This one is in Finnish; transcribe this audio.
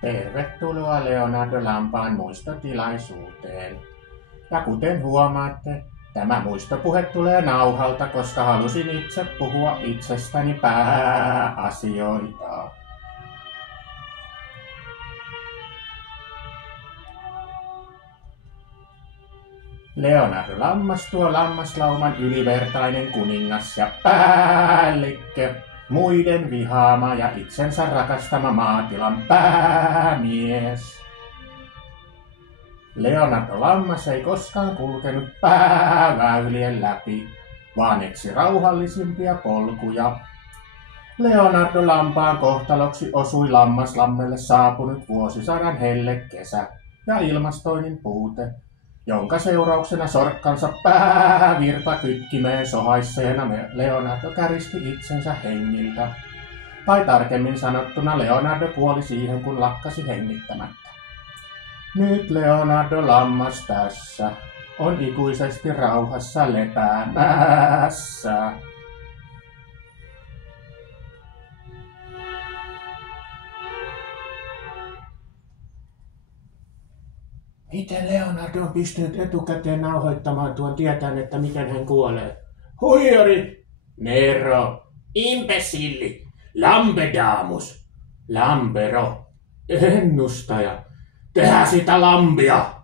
Tervetuloa Leonardo Lampaan muistotilaisuuteen. Ja kuten huomaatte, tämä muistopuhe tulee nauhalta, koska halusin itse puhua itsestäni pääasioita. Leonardo Lammas, tuo lammaslauman ylivertainen kuningas ja päällikkö, muiden vihaama ja itsensä rakastama maatilan päämies. Leonardo Lammas ei koskaan kulkenut pääväylien läpi, vaan etsi rauhallisimpia polkuja. Leonardo Lampaan kohtaloksi osui Lammaslammelle saapunut vuosisadan hellekesä ja ilmastoinnin puute, jonka seurauksena sorkkansa päävirta kytkimeen sohaisseena Leonardo käristi itsensä hengiltä. Tai tarkemmin sanottuna Leonardo kuoli siihen, kun lakkasi hengittämättä. Nyt Leonardo Lammas tässä on ikuisesti rauhassa lepäämässä. Miten Leonardo on pystynyt etukäteen nauhoittamaan tuon tietäen, että miten hän kuolee? Huijari! Nero! Imbesilli! Lampedamus! Lampero! Ennustaja! Tehdään sitä lampia!